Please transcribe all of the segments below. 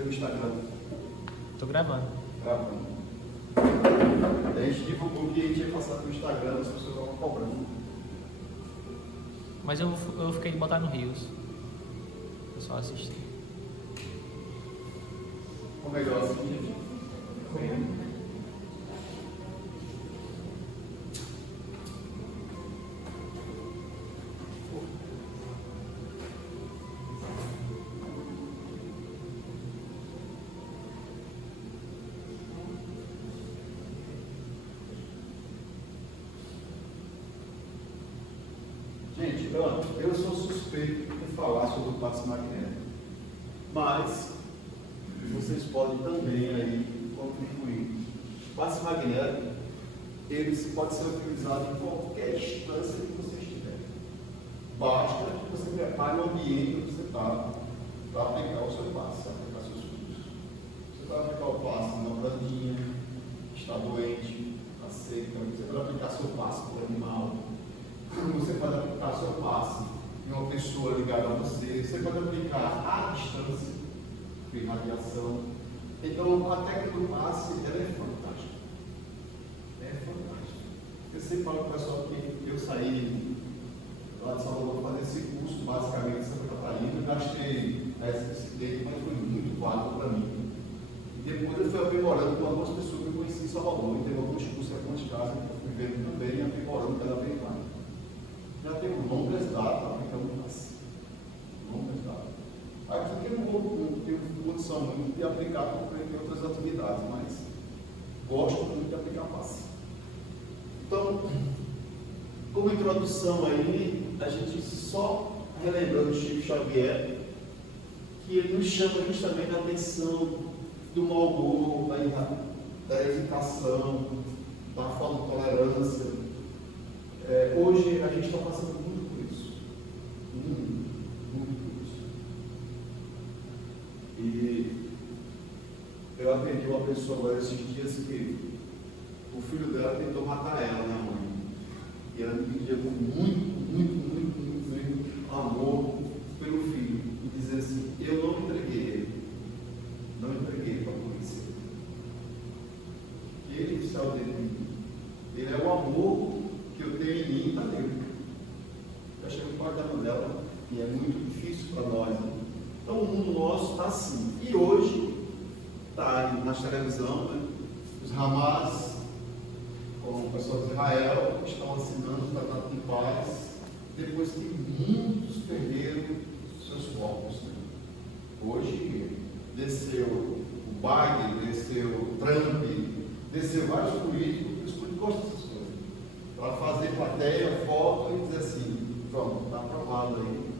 pelo Instagram. Tô gravando. Gravando. A gente divulgou que a gente ia passar pelo Instagram, as pessoas estavam cobrando. Mas eu fiquei de botar no Rios. Eu só assisti. Ficou melhor assim, gente? Gente, eu sou suspeito de falar sobre o passe magnético, mas vocês podem também aí contribuir. O passe magnético, ele pode ser utilizado em qualquer distância que você estiver. Basta que você prepare o ambiente onde você está para aplicar o seu passe, aplicar seus cursos. Você vai aplicar o passe numa plantinha, está doente, está seca, você vai aplicar seu passe para o animal. Você pode aplicar seu passe em uma pessoa ligada a você, você pode aplicar à distância, em radiação. Então, a técnica do passe ela é fantástica. É fantástica. Eu sempre falo para o pessoal que eu saí lá de Salvador para fazer esse curso, basicamente em Santa Catarina, gastei esse tempo, mas foi muito válido para mim. E depois eu fui aprimorando com algumas pessoas que eu conheci em Salvador, e teve alguns cursos em algumas casas que eu fui vendo também e aprimorando cada vez mais. Já tenho longas datas aplicando passe. Longas datas. Aqui eu não tenho condição muito de aplicar porque tem outras atividades, mas gosto muito de aplicar passe. Então, como introdução aí, a gente só relembrando o Chico Xavier, que ele nos chama justamente a atenção do mau humor, da hesitação, da falta de tolerância. Hoje a gente está passando muito por isso. Muito por isso. E eu atendi uma pessoa agora esses dias que o filho dela tentou matar ela, minha mãe. E ela me pedia com muito amor pelo filho. E dizer assim, eu não entreguei ele. Não entreguei para a polícia. Ele saiu dele de mim. Ele é o amor que eu tenho em mim, está nele. Eu chego para a dela e é muito difícil para nós. Né? Então o mundo nosso está assim. E hoje está aí nas televisão, né? Os Hamas, com o pessoal de Israel, estão assinando o Tratado de Paz, depois que muitos perderam seus focos. Né? Hoje desceu o Biden, desceu o Trump, desceu vários políticos, os políticos gostam dessas coisas. Para fazer plateia, foto e dizer assim, vamos, está aprovado aí.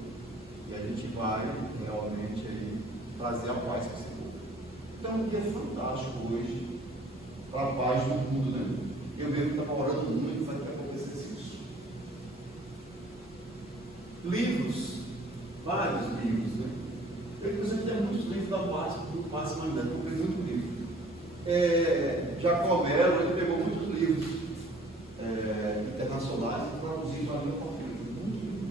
E a gente vai realmente aí, trazer a paz para esse povo. Então, um dia fantástico hoje para a paz do mundo, né? Eu mesmo estava orando muito para que acontecesse isso. Livros, vários livros, né? Eu, inclusive, tenho muitos livros da paz, do passe magnético, eu comprei muito livro. Jacó Mello, ele pegou muitos livros internacionais e traduziu para a língua portuguesa. Muito livro.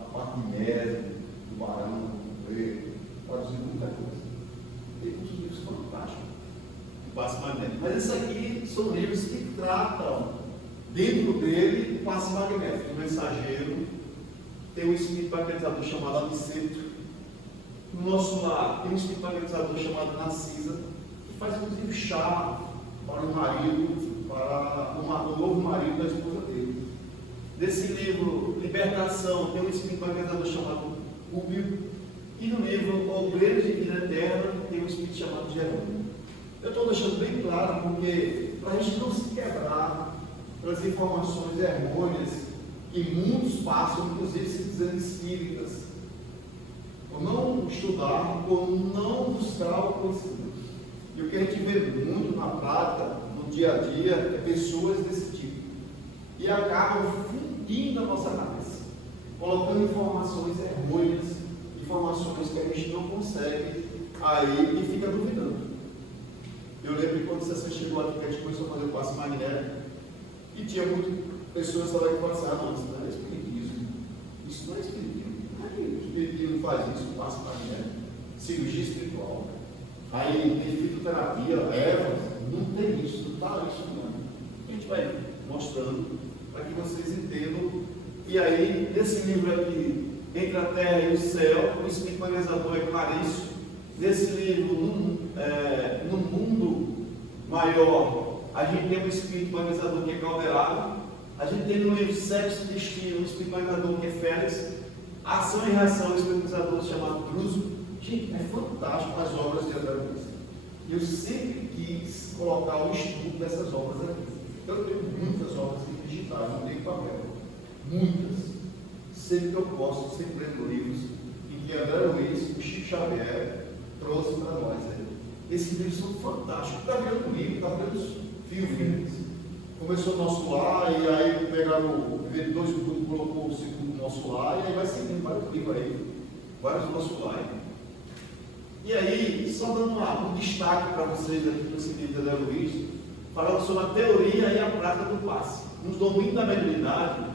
A parte de Mésio, do Barão, do Preto, traduziu muita coisa. Tem muitos livros fantásticos do passe magnético. Mas esses aqui são livros que tratam, dentro dele, o passe magnético. O mensageiro tem um espírito magnetizador chamado Aniceto. No nosso lar, tem um espírito magnetizador chamado Narcisa, que faz inclusive chá para o marido, para o novo marido da esposa dele. Nesse livro, Libertação, tem um espírito magnetizador chamado Rubio. E no livro Obreiros de Vida Eterna, tem um espírito chamado Jerônimo. Eu estou deixando bem claro porque, para a gente não se quebrar pelas informações errôneas que muitos passam, inclusive se dizendo espíritas, ou não estudar, ou não buscar o conhecimento. E o que a gente vê muito na prática, no dia a dia, é pessoas desse tipo. E acabam fundindo a nossa cabeça, colocando informações errôneas, informações que a gente não consegue, aí e fica duvidando. Eu lembro que quando você chegou aqui, que a gente começou a fazer o passe magnético, e tinha muitas pessoas que falavam assim, não, isso não é espiritismo, isso não é espiritismo. O espiritismo faz isso, o passe magnético. cirurgia espiritual. Aí tem fitoterapia, ervas, não tem isso, não está isso não. A gente vai mostrando para que vocês entendam. E aí, nesse livro aqui, Entre a Terra e o Céu, o Espírito Magnerizador é claríssimo. Nesse livro, no mundo maior, a gente tem um Espírito Magnerizador que é Calderado. A gente tem no livro Sexto Destino, um Espírito Magnerizador que é Félix. Ação e Reação, um Espírito Magnerizador chamado Druso. Gente, é fantástico as obras de André Luiz. E eu sempre quis colocar o estudo dessas obras aqui. Então, eu tenho muitas obras aqui digitais, não tenho papel. Muitas. Sempre que eu posso, sempre lendo livros em que André Luiz, o Chico Xavier, trouxe para nós. Esses livros são fantásticos. Está vendo livro, está vendo filmes. Começou o Nosso Lar, e aí pegaram o V2 e colocou o segundo Nosso Lar, e aí vai seguindo vários livros aí, vários Nosso Lar. E aí, só dando um destaque para vocês aqui nesse livro de André Luiz, falando sobre a teoria e a prática do passe. Nos domínios da mediunidade,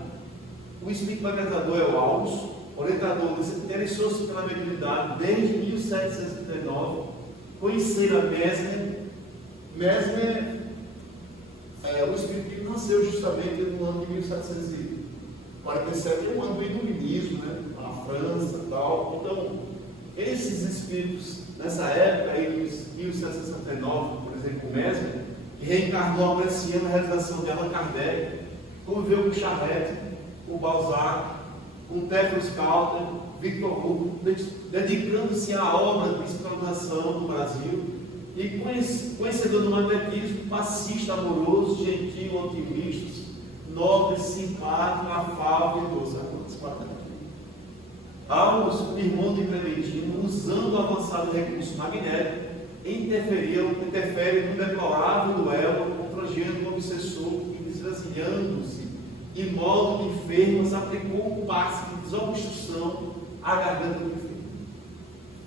o Espírito Magnerizador é o Alves, orientador, interessou-se pela mediunidade desde 1739, conheceram a Mesmer. Mesmer é o Espírito que nasceu justamente no ano de 1747, é um ano do iluminismo, né? Na França e tal. Então, esses espíritos, nessa época, em 1769, por exemplo, o Mesmer, que reencarnou apreciando a realização de Allan Kardec, conviveu com Charette, com Balzac, com Théophile Calder, Victor Hugo, dedicando-se à obra de espiritualização no Brasil, e conhecedor do magnetismo, pacifista, amoroso, gentil, otimista, nobre, simpático, afável e doce. Ao irmão de Clementino, usando o avançado recurso magnético, interfere no deplorável duelo contra o gênero obsessor e desvaziando-se em modo de enfermos, aplicou um passe de desobstrução à garganta do enfermo.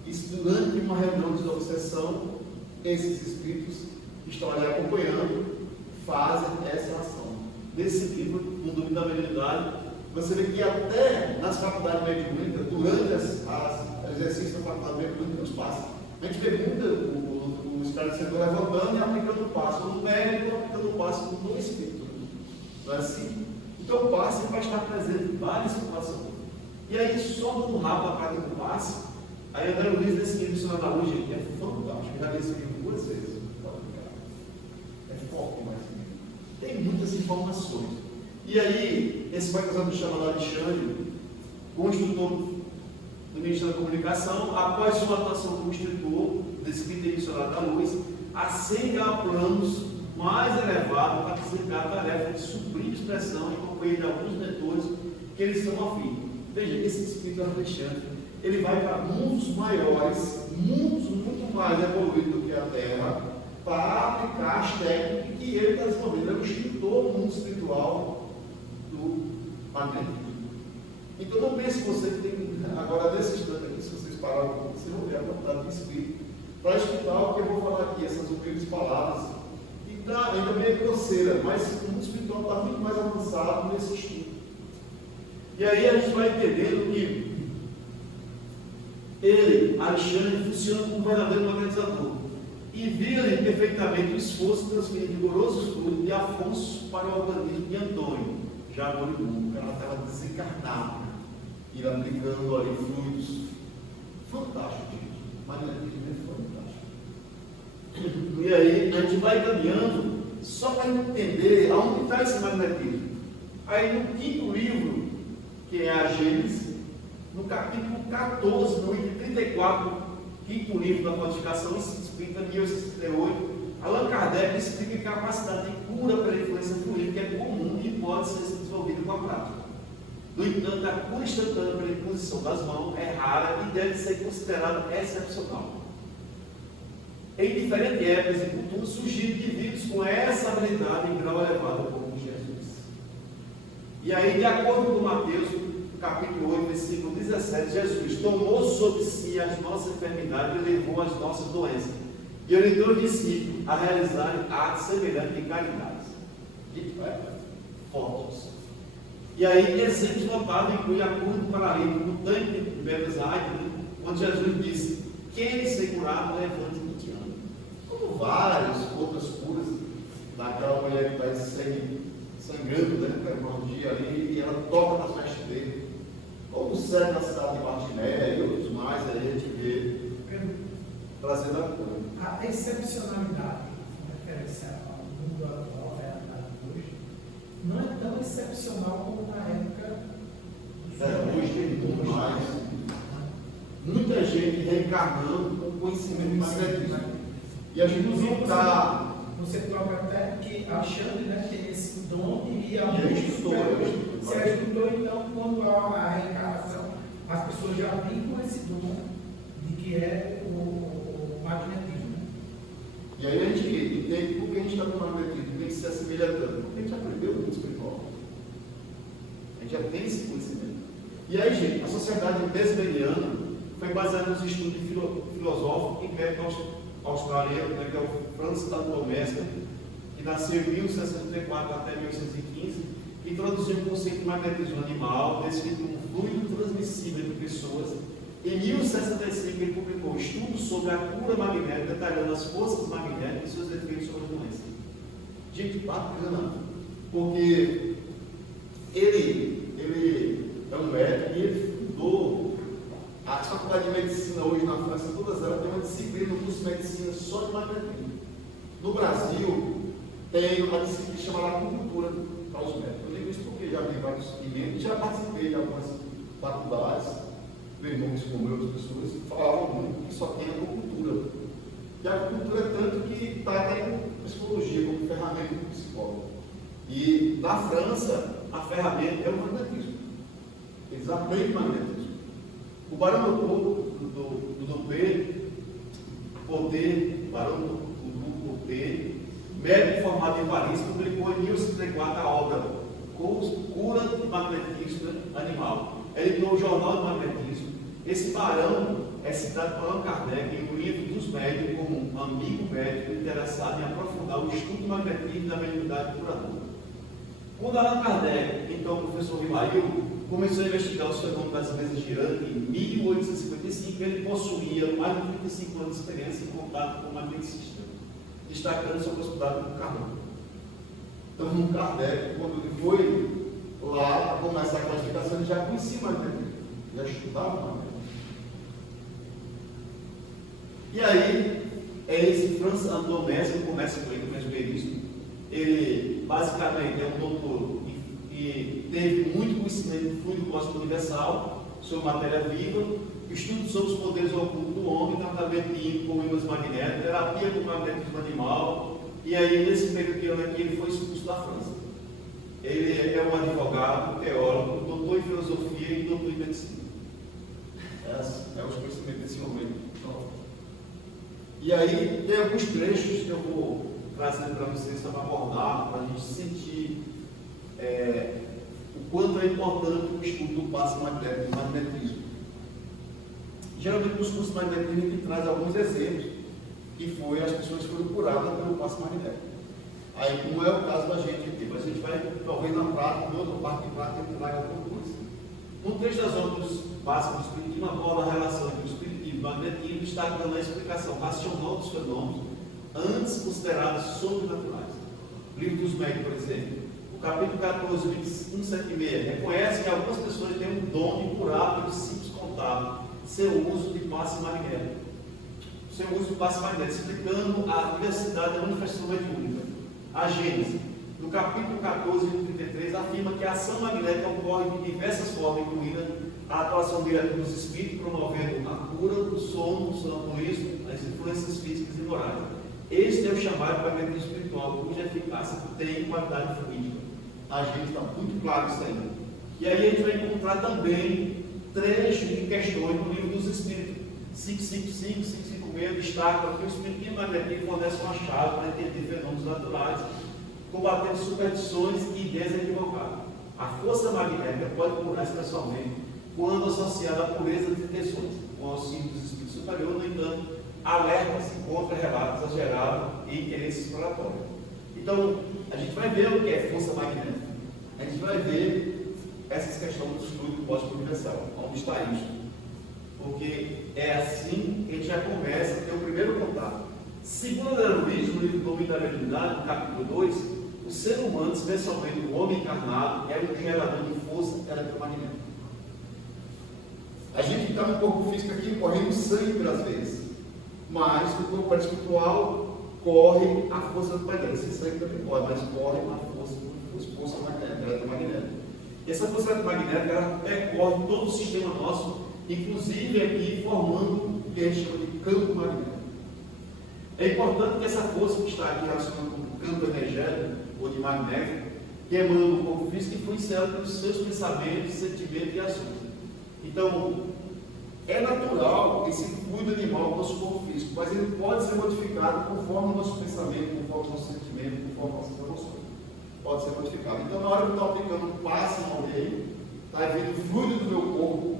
Isso durante uma reunião de desobsessão, esses espíritos que estão ali acompanhando fazem essa ação. Nesse livro, No Domínio da Mediunidade, você vê que até nas faculdades mediúnicas, durante os exercícios da faculdade mediúnica, os passos. A gente vê muito o esclarecedor levantando e aplicando o passo no médico, aplicando o passo no espírito. Não é assim? Então o passe vai estar presente em várias situações. E aí, só dando rápido a prática do passe, aí André Luiz, nesse livro Missionário da Luz, gente, é fantástico. Eu já li esse livro 2 vezes. É forte, mas tem muitas informações. E aí, esse batizado chamado Alexandre, construtor do Ministério da Comunicação, após sua atuação como instrutor desse Espírito Missionário da Luz, ascende a planos mais elevados para desempenhar a tarefa de suprir expressão em companhia de alguns mentores que eles são afins. Veja, esse Espírito Alexandre, ele vai para mundos maiores, mundos muito mais evoluídos do que a Terra, para aplicar as técnicas que ele está desenvolvendo. Ele é o instrutor do mundo espiritual do magnetismo. Então não pense você que tem, agora nesse instante aqui, se vocês pararem, vocês vão ver a quantidade de espírito para escutar o que eu vou falar aqui, essas humildes palavras. E tá, ainda meio grosseira, mas o mundo espiritual está muito mais avançado nesse estudo. E aí a gente vai entendendo que ele, Alexandre, funciona como um verdadeiro magnetizador. E via-lhe perfeitamente o esforço de transferir vigoroso fluido de Afonso para o organismo de Antônio, já moribundo, ela estava desencarnada, e aplicando ali fluidos. Fantástico, gente. Magnetismo é fantástico. E aí a gente vai caminhando só para entender aonde está esse magnetismo. Aí no 5º livro, que é a Gênesis, no capítulo 14, no item 34, 5º livro da codificação espírita, 1868, Allan Kardec explica que a capacidade de cura pela influência fluídica é comum e pode ser desenvolvida com a prática. No entanto, a cura instantânea pela imposição das mãos é rara e deve ser considerada excepcional. Em diferentes épocas e culturas surgiram indivíduos com essa habilidade em grau elevado como Jesus. E aí, de acordo com Mateus, capítulo 8, versículo 17, Jesus tomou sobre si as nossas enfermidades e levou as nossas doenças. E orientou os discípulos a realizarem atos semelhantes de caridade. Fortes. E aí, exemplos notáveis incluem a cura do paralítico no tanque de Betesda, onde Jesus disse: quem ser curado levante 20 anos. Como várias outras curas daquela mulher que está sangrando, né? Um dia ali, e ela toca nas vestes dele. Como serve na cidade de Bartimé e outros mais, aí a gente vê trazendo a cura. A excepcionalidade, com referência ao mundo atual, a realidade de hoje, não é tão excepcional como na época do Hoje tem muito mais. Muita gente reencarnando com conhecimento de magnetismo. E a gente não está. Você próprio até que achando, né, que esse dom iria ao E estudou. Se ajudou, então, quando há a reencarnação, as pessoas já vêm com esse dom de que é o magnetismo. E aí a gente entende por que a gente está com magnetismo, tem que se assemelha tanto. Porque a gente aprendeu muito espiritual. A gente já tem esse conhecimento. E aí, gente, a sociedade mesmeriana foi baseada nos estudos filosóficos e médico australiano, né, que é o Francis Anton Mesmer, que nasceu em 1664 até 1815, e introduziu o conceito de magnetismo animal, descrito como fluido transmissível entre pessoas. Em 1065 ele publicou estudos sobre a cura magnética, detalhando as forças magnéticas e seus efeitos sobre a doença. Gente, bacana, porque ele é um médico e ele fundou a faculdade de medicina hoje na França, todas elas têm uma disciplina no curso de medicina só de magnetismo. No Brasil, tem uma disciplina chamada acupuntura para os médicos. Eu digo isso porque já vi vários clientes, já participei de algumas faculdades, meus irmãos como eu, outras pessoas, falavam muito que só tem acupuntura. E a acupuntura é tanto que está até com psicologia, como ferramenta do psicólogo. E na França, a ferramenta é o magnetismo. Eles aprendem magnetismo. O barão do Dupé, médico formado em Paris, publicou em 1034 a obra Cura de Magnetismo Animal. Editou o Jornal do Magnetismo. Esse barão é citado por Allan Kardec em um livro dos médicos como um amigo médico interessado em aprofundar o estudo do magnetismo e da mediunidade curadora. Quando Allan Kardec, então o professor Rimail, começou a investigar os fenômenos das mesas girantes em 1855, ele possuía mais de 35 anos de experiência em contato com o magneticista, destacando sua possibilidade com o Carnot. Então, o Kardec, quando ele foi lá a começar a classificação, ele já conhecia o magnetismo, já estudava o magnetismo. E aí, esse Francis Anton Mesmer, começa com ele, o mesmerismo. Ele basicamente é um doutor que teve muito conhecimento do fluido cósmico universal, sobre matéria viva, estudo sobre os poderes ocultos do homem, tratamento de com ímãs magnéticos, terapia com magnetismo animal, e aí nesse período de ano aqui ele foi expulso da França. Ele é um advogado, teólogo, doutor em filosofia e doutor em medicina. É os conhecimentos desse momento. E aí tem alguns trechos que eu vou trazendo para vocês para abordar, para a gente sentir o quanto é importante o estudo do passe magnético, do magnetismo. Geralmente nos cursos de magnetismo a gente traz alguns exemplos que foi as pessoas foram curadas pelo passe magnético. Aí não é o caso da gente aqui, mas a gente vai talvez na prática, em outra parte de prática, traga alguma coisa. Um trecho das obras básicas do Espiritismo aborda a relação entre o Espiritismo e o magnetismo, destacando a explicação racional dos fenômenos antes considerados sobrenaturais. O Livro dos Médios, por exemplo, o capítulo 14, 176, reconhece que algumas pessoas têm um dom de curar pelo simples contato, seu uso de passe magnético. Seu uso do passe magnético, explicando a diversidade da manifestação mediúnica. A Gênese, no capítulo 14, 33, afirma que a ação magnética ocorre de diversas formas, incluindo a atuação direta dos espíritos, promovendo a cura, o sono, o sonambulismo, as influências físicas e morais. Este é o chamado magnetismo espiritual, cuja eficácia tem qualidade fluídica. A gente está muito claro isso aí. E aí a gente vai encontrar também trechos de questões no Livro dos Espíritos. 555, 556 destaca que o espiritismo magnetismo fornece uma chave para entender fenômenos naturais, combatendo superstições e ideias equivocadas. A força magnética pode curar especialmente quando associada à pureza de intenções. Com o auxílio dos espíritos superiores, no entanto, alerta-se contra relatos exagerados e interesse exploratório. Então, a gente vai ver o que é força magnética. A gente vai ver essas questões do fluido cósmico universal. Onde está isso? porque é assim que a gente já começa a ter o primeiro contato. Segundo André Luiz, no livro Domínio da Mediunidade, no capítulo 2, o ser humano, especialmente o homem encarnado, é um gerador de força eletromagnética. A gente está no corpo físico aqui correndo sangue pelas veias, mas no corpo espiritual corre a força eletromagnética. Esse sangue também corre, mas corre uma força eletromagnética. E essa força eletromagnética ela percorre todo o sistema nosso, inclusive aqui formando o que a gente chama de campo magnético. É importante que essa força que está aqui relacionada com o campo energético ou de magnético, que emana do corpo físico, influenciado pelos seus pensamentos, sentimentos e ações. Então, é natural esse fluido animal do nosso corpo físico, mas ele pode ser modificado conforme o nosso pensamento, conforme o nosso sentimento, conforme as nossas emoções. Pode ser modificado. Então, na hora que eu estou aplicando um passe em alguém, está vindo fluido do meu corpo,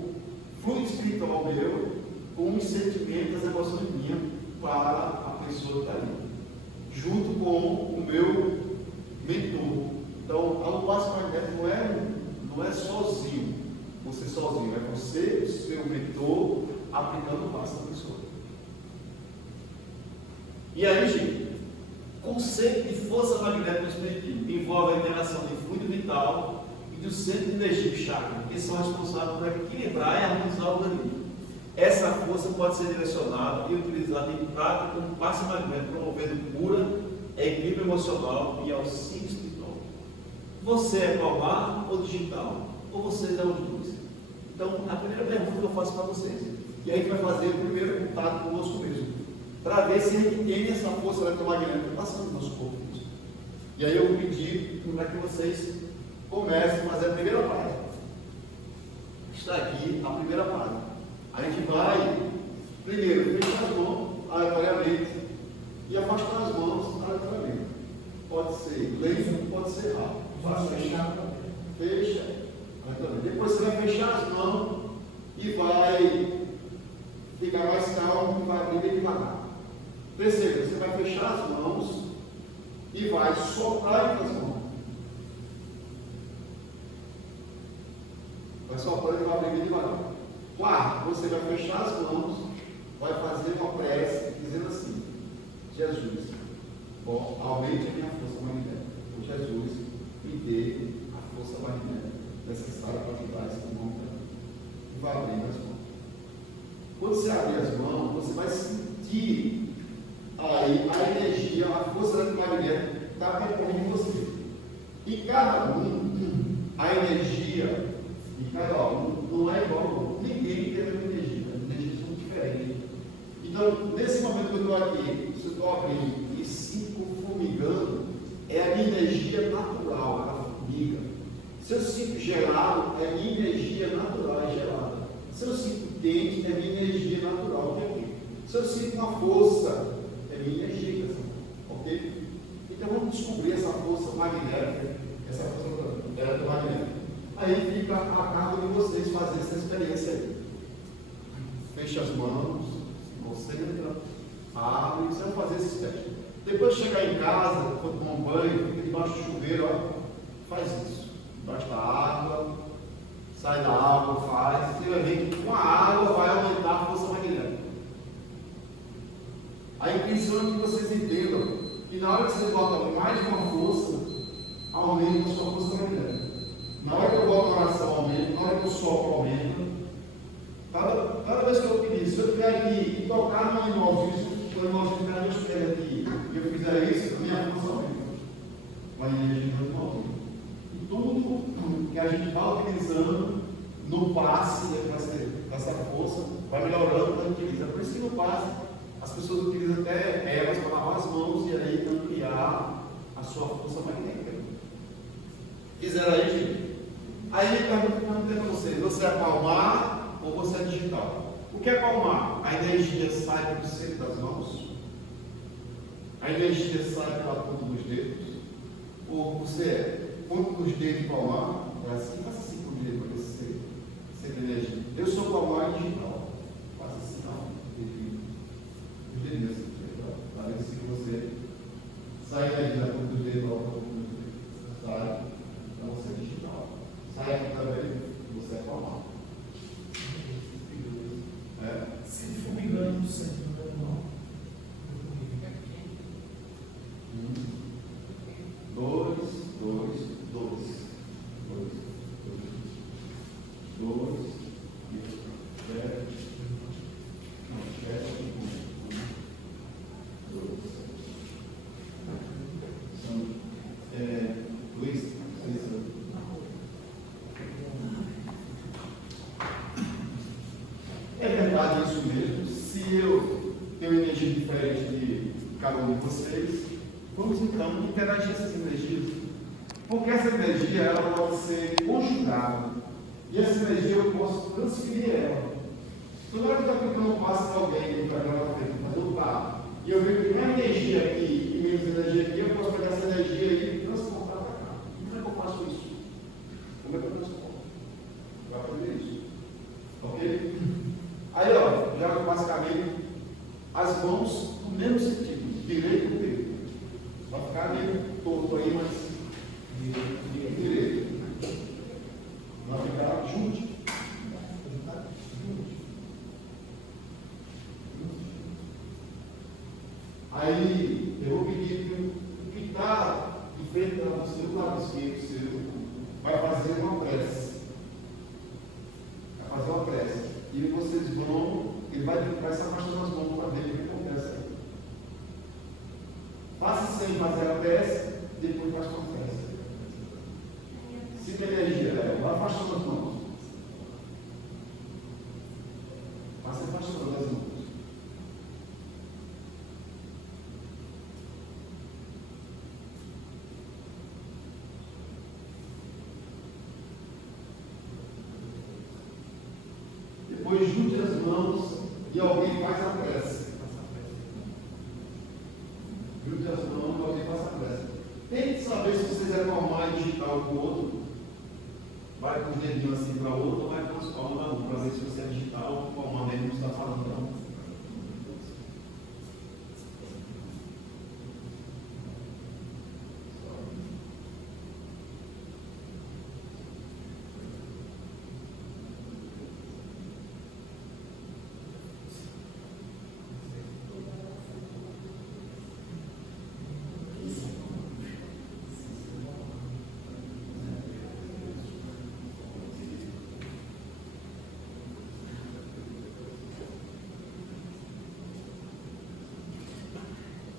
fluido espiritual meu, com os sentimentos, as emoções minhas, para a pessoa que está ali, junto com o meu mentor. Então, o passe magnético não é sozinho, você sozinho, é você, o seu mentor, aplicando o passe na pessoa. E aí, gente, conceito de força magnética no espiritismo envolve a interação de fluido vital e do centro de energia chakra, que são responsáveis por equilibrar e harmonizar o organismo. Essa força pode ser direcionada e utilizada em prática como passe magnético, promovendo cura, equilíbrio emocional e auxílio espiritual. Você é palmar ou digital? Ou vocês é os dois? Então, a primeira pergunta que eu faço para vocês, e aí a gente vai fazer o primeiro contato conosco mesmo, para ver se a gente tem essa força eletromagnética passando no nosso corpo. E aí eu vou pedir para que vocês comecem a fazer a primeira parte. Está aqui a primeira parte. A gente vai, primeiro, fechar as mãos aleatoriamente e afastar as mãos aleatoriamente. Pode ser lento, pode ser rápido. Vamos fechar também. Fecha aleatoriamente. Depois você vai fechar as mãos e vai ficar mais calmo e vai abrir bem devagar. Terceiro, você vai fechar as mãos e vai soprar com as mãos. Vai soprando e vai abrir bem devagar. Quarto, você vai fechar as mãos, vai fazer uma prece dizendo assim: Jesus, aumente a minha força magnética. Jesus, me dê a força magnética necessária para ajudar esse mundo. E vai abrir as mãos. Quando você abrir as mãos, você vai sentir aí a energia, a força eletromagnética está percorrendo você. E cada a energia de cada um não é igual. Ninguém tem a mesma energia, as energias são diferentes. Então, nesse momento que eu estou aqui, se eu estou abrindo e sinto formigando, é a minha energia natural, a formiga. Se eu sinto gelado, é a minha energia natural, é gelada. Se eu sinto quente, é a minha energia natural, que é quente. Se eu sinto uma força, é a minha energia, ok? Então vamos descobrir essa força magnética, essa força eletromagnética. Aí fica a cargo de vocês fazer essa experiência aí. Fecha as mãos, concentra, abre, você vai fazer esse teste. Depois de chegar em casa, for tomar um banho, fica debaixo do chuveiro, ó, faz isso. Debaixo da água, sai da água, faz. Você vai ver que com a água vai aumentar a força magnética. A intenção é que vocês entendam que na hora que você bota mais uma força, aumenta a sua força magnética. Na hora que eu boto a oração, aumenta. Na hora que eu sopro, aumenta. Cada vez que eu pedir, se eu tiver aqui e tocar no animalzinho, se o animalzinho ficar nos pés aqui, e eu fizer isso, a minha força aumenta. Vai energia do animalzinho. E tudo que a gente vai utilizando no passe dessa força, vai melhorando quando utiliza. Por isso que no passe, as pessoas utilizam até ervas para lavar as mãos e aí ampliar a sua força magnética. Fizeram aí, gente? Aí ele pergunta para vocês: você é palmar ou você é digital? O que é palmar? A energia sai do centro das mãos? A energia sai pela ponta dos dedos? Ou você é ponta dos dedos e palmar? É assim, faça assim com o dedo para você sentir energia. Eu sou palmar e digital. Faça assim, não. Os dedos assim, para ver se você sai energia da ponta dos dedos para a ponta dos dedos. Sai. Então você é digital. Sai aqui também, você é palmar. tem uma energia diferente de cada um de vocês. Vamos então interagir essas energias. Porque essa energia ela pode ser conjugada. E essa energia eu posso transferir ela. Toda hora que eu estou aplicando um passo para alguém para aquela frente, mas eu paro. E eu vejo que mais energia aqui e menos energia aqui, eu posso pegar essa energia e transportar para cá. Como é que eu faço isso? Como é que eu transporto? Vai aprender isso. Ok? Aí, ó, já basicamente as mãos no mesmo sentido, direito e esquerdo. Vai ficar meio torto aí, mas direito. Vai ficar junto. Aí eu vou pedir que o que está de frente ao seu lado esquerdo seu vai fazer uma prece. Vai fazer uma prece. E vocês vão, ele vai se afastando as mãos para ver o que acontece aí. Faça sem fazer a prece, depois faz com a prece. Se tem energia, vai afastando as mãos. Vai se afastando as mãos. Depois junte as mãos e alguém faz a prece. Junte as mãos e alguém faz a prece. Tente saber se vocês é normal e digital com o outro. Vai com o dedinho assim para o outro ou vai com as palmas na mão, para ver se você é digital ou uma vez não está falando não.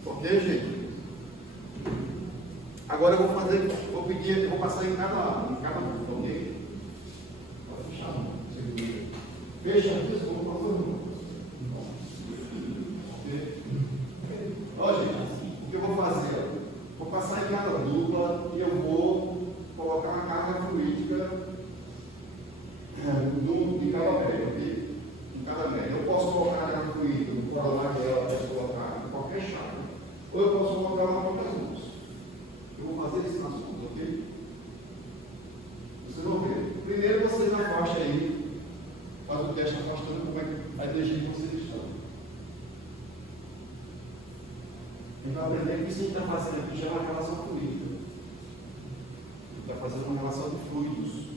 Ok, gente? Agora eu vou pedir, vou passar em cada grupo, ok? Pode fechar a mão. Fecha, desculpa, por favor. Ok? Ó, gente, o que eu vou fazer? Vou passar em cada dupla e eu vou colocar uma carga fluídica de cada média, ok? Em cada média. Eu posso colocar a carga fluídica no coronal dela, posso colocar em qualquer chave. Ou eu posso colocar uma própria mãos. Eu vou fazer isso nas mãos, ok? Vocês vão ver. Primeiro vocês afastam aí, faz o teste afastando como é que a energia de vocês estão. A gente vai aprender que isso que a gente está fazendo aqui já é uma relação fluida. A gente está fazendo uma relação de fluidos.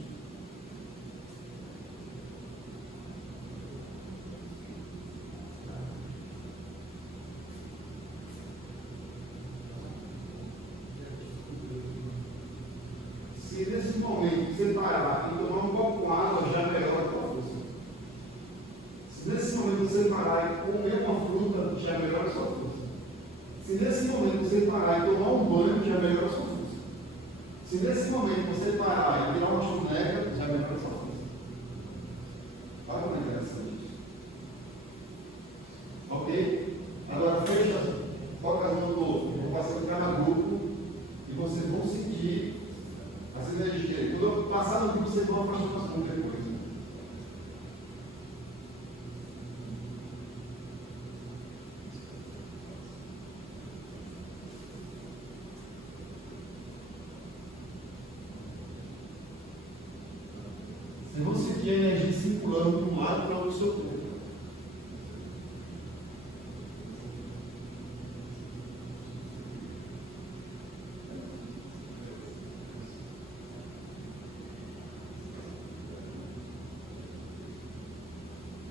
Se nesse momento você parar e tomar um copo com água, já melhora a tua força. Se nesse momento você parar e comer uma fruta, já melhora a sua força. Se nesse momento você parar e tomar um banho, já melhora a sua força. Se nesse momento você parar e virar uma chuneca, já melhora a sua força. Olha como é interessante isso. Ok? Agora fecha, coloca as mãos no outro. Vou passar em cada grupo e vocês vão sentir as energias. Quando eu passar no grupo, vocês vão afastando as mãos depois. Vocês vão sentir a energia circulando de um lado para o seu corpo.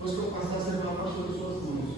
Depois que eu passar, você vai afastando as suas mãos.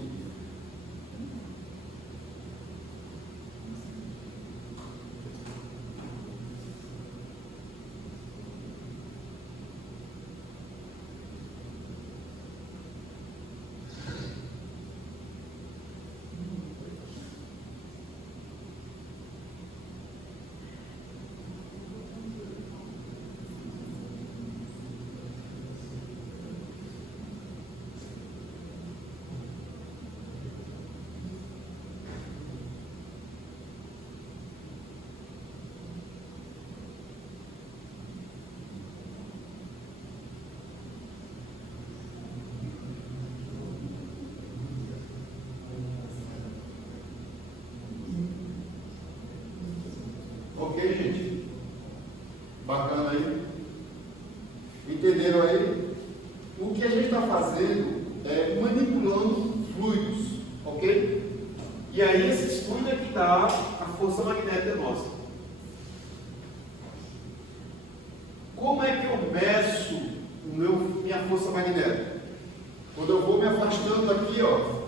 E aí esse fluido é que dá a força magnética nossa. Como é que eu meço minha força magnética? Quando eu vou me afastando aqui, ó,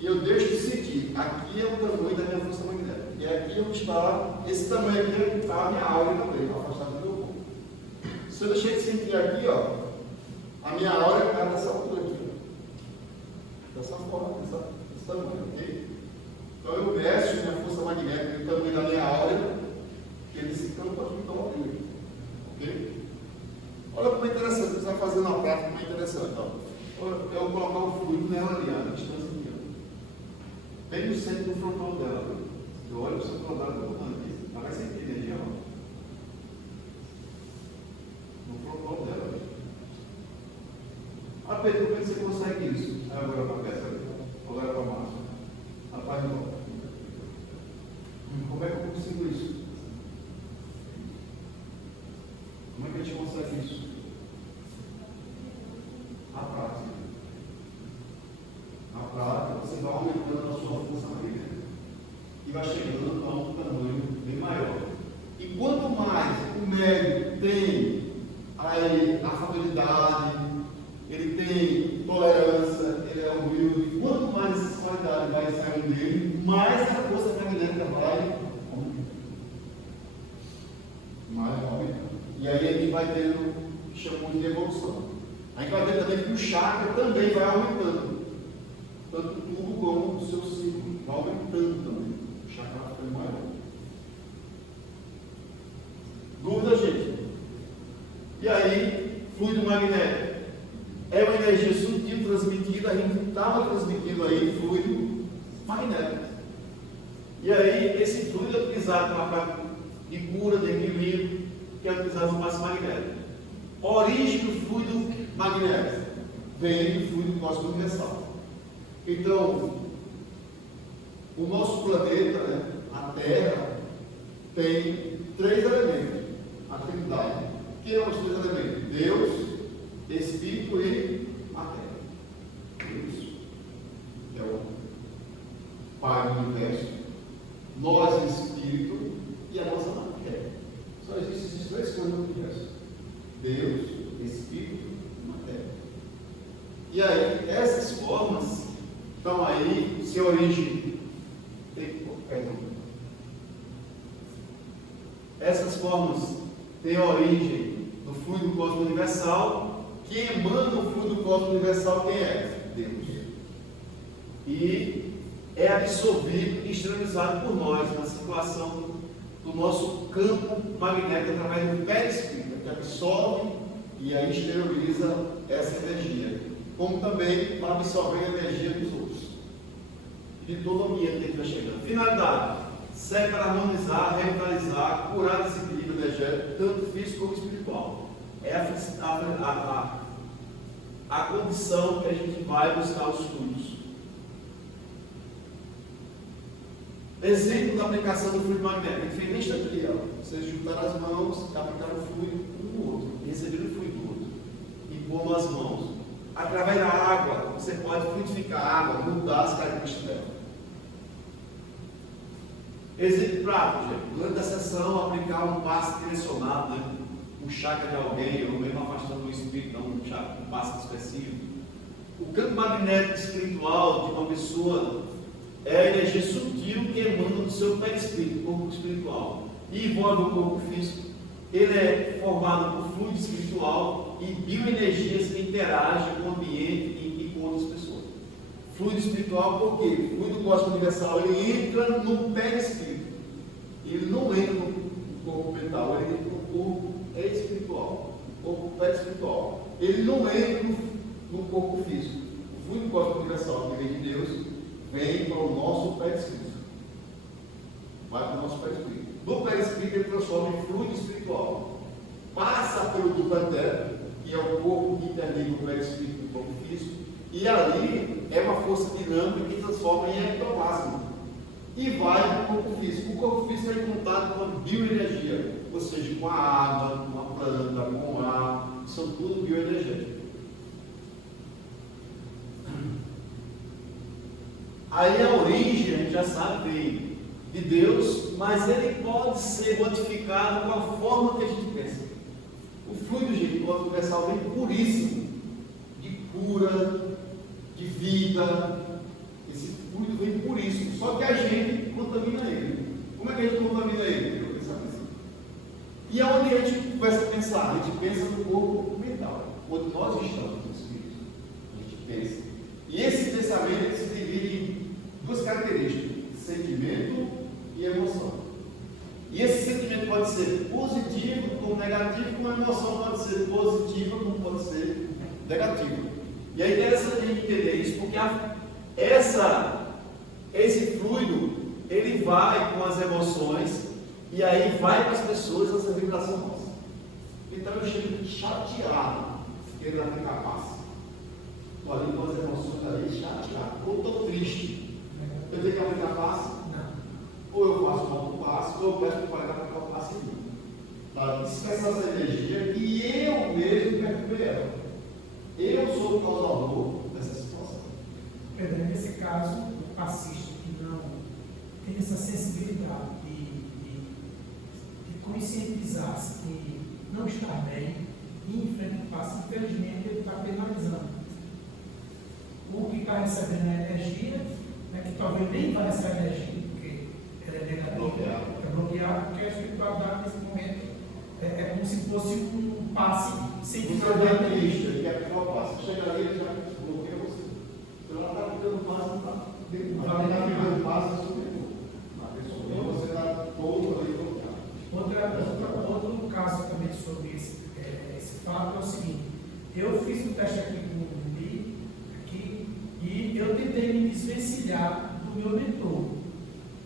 e eu deixo de sentir, aqui é o tamanho da minha força magnética. E aqui onde está, esse tamanho aqui está a minha áurea também, afastado do meu corpo. Se eu deixar de sentir aqui, ó, a minha áurea está nessa altura aqui, ó. Dessa forma, desse tamanho, ok? Então eu meço minha força magnética e o tamanho da minha áurea, que ele se campo aqui, então aqui, ok? Olha como é interessante, você está fazendo uma prática como é interessante, ó. Eu vou colocar o fluido nela ali, a distância aqui, ó. Bem no centro do frontal dela, ó. Eu olho para o seu frontal, eu estou falando aqui, ela vai sentir energia, ó. No frontal dela, ó. Ah, Pedro, como é que você consegue isso? Aí agora para a peça, agora para a massa. Rapaz, não. Como é que eu consigo isso? Como é que a gente consegue isso? A prática. Na prática, você vai aumentando a sua força magnética e vai chegando a um tamanho bem maior. E quanto mais o médico tem a afabilidade, ele tem tolerância, ele é humilde, quanto mais essa qualidade vai saindo dele, mais a força magnética vai aumentando. Mais aumentando. E aí a gente vai tendo, chamamos de evolução. A gente vai ver também que o chakra também vai aumentando. Tanto o tubo como o seu ciclo. Vai aumentando também. O chakra vai ficando maior. Dúvida, gente? E aí, fluido magnético. É uma energia sutil transmitida, a gente estava transmitindo aí fluido magnético. E aí, esse fluido é utilizado para prática de cura, de equilíbrio, que é utilizado no passe magnético. A origem do fluido magnético vem do fluido cósmico universal. Então, o nosso planeta, né, a Terra, tem 3 elementos, a Trindade. Quem são os 3 elementos? Deus, Espírito e matéria. Deus é o Pai do Universo, nós, Espírito, e a nossa matéria. Só existem esses 3 coisas no universo: Deus, Espírito e matéria. E aí, essas formas estão aí, se origem. Perdão. Essas formas têm a origem do fluido cósmico universal. Quem emana o fluido cósmico universal, quem é? Deus. E é absorvido e externalizado por nós na circulação do nosso campo magnético através do perispírito, que absorve e aí exterioriza essa energia, como também para absorver a energia dos outros e de todo o ambiente que está chegando. Finalidade: serve para harmonizar, revitalizar, curar desequilíbrio energético, tanto físico como espiritual. É a condição que a gente vai buscar os fluidos. Exemplo da aplicação do fluido magnético. É diferente daqui, ó. Vocês juntaram as mãos, aplicaram o fluido um no outro, receberam o fluido do outro, e pôr as mãos. Através da água, você pode fluidificar a água, mudar as características dela. Exemplo prático, gente. Durante a sessão, aplicar um passe direcionado, né? Um chakra de alguém, ou mesmo afastando o espírito, não um chakra, um passe específico. O campo magnético espiritual de uma pessoa é a energia sutil que emana do seu perispírito, corpo espiritual, e envolve o corpo físico. Ele é formado por fluido espiritual e bioenergias que interagem com o ambiente e com outras pessoas. Fluido espiritual, por quê? O fluido cósmico universal, ele entra no perispírito. Ele não entra no corpo mental, ele entra no corpo espiritual, no corpo perispiritual. Ele não entra no corpo físico. O fluido cósmico universal, que vem de Deus, vem para o nosso perispírito. Vai para o nosso perispírito. Do perispírito ele transforma em fluido espiritual. Passa pelo ducantero, que é o corpo que interliga o perispírito e o corpo físico, e ali é uma força dinâmica que transforma em ectoplasma. E vai para o corpo físico. O corpo físico está em contato com a bioenergia, ou seja, com a água, com a planta, com o ar, são tudo bioenergético. Aí a origem, a gente já sabe, vem de Deus, mas ele pode ser modificado com a forma que a gente pensa. O fluido, gente, quando universal vem puríssimo, de cura, de vida. Esse fluido vem puríssimo, só que a gente contamina ele. Como é que a gente contamina ele? Eu penso assim. E aonde a gente começa a pensar? A gente pensa no corpo mental, onde nós estamos no espírito. A gente pensa. E esse pensamento se divide em duas características: sentimento e emoção. E esse sentimento pode ser positivo como negativo, como a emoção pode ser positiva como pode ser negativa. E é interessante a gente entender isso, porque esse fluido, ele vai com as emoções e aí vai para as pessoas essa vibração nossa. Então eu chego chateado, querendo ficar paz. Estou ali com as emoções ali chateado, ou estou triste. Eu tenho que aplicar paz? Ou eu faço um autopasse, ou eu peço para aplicar o passe em mim. Tá? Dispersar essa energia e eu mesmo perceber ela. Eu sou o causador dessa situação. Pedro, nesse caso, o passista que não tem essa sensibilidade de conscientizar-se que não está bem e enfrenta o passe, infelizmente ele está penalizando. O que está recebendo a energia, né, que talvez nem vai receber a energia, porque ela é negativa, é bloqueado, porque a espiritualidade nesse momento é como se fosse um passe sem finalidade. Ele quer pegar o passe. Chega ali, ele já bloqueia você. Você já está ficando passe, não está ficando passe na sua pessoa. Então você está todo ali bloqueado. Outro caso também sobre esse fato é o seguinte: eu fiz um teste aqui com o Bi, aqui, e eu tentei me desvencilhar do meu mentor.